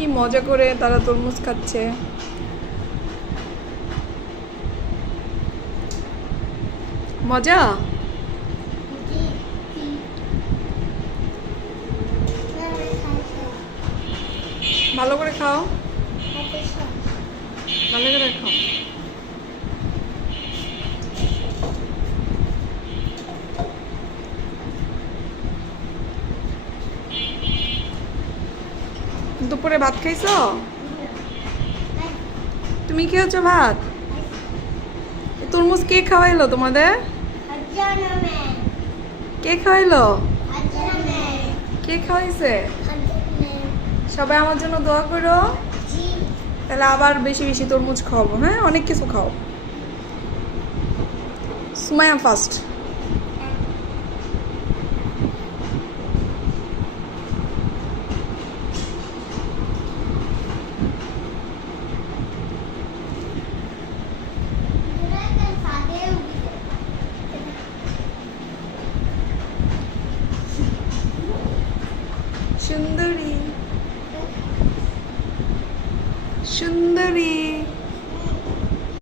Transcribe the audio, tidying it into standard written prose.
কি মজা করে তারা তরমুজ খাচ্ছে। মজা। ভালো করে খাও, ভালো করে খাও। দুপুরে ভাত খাইছো? তুমি খেয়েছো ভাত? তরমুজ কে খাওয়াইলো তোমাদের? কে খাওয়াইলো? কে খাওয়াইছে? সবাই আমার জন্য দোয়া করো, তাহলে আবার বেশি বেশি তরমুজ খাওয়াবো। হ্যাঁ, অনেক কিছু খাও। সুমাইয়া ফার্স্ট। সুন্দরী সুন্দরী।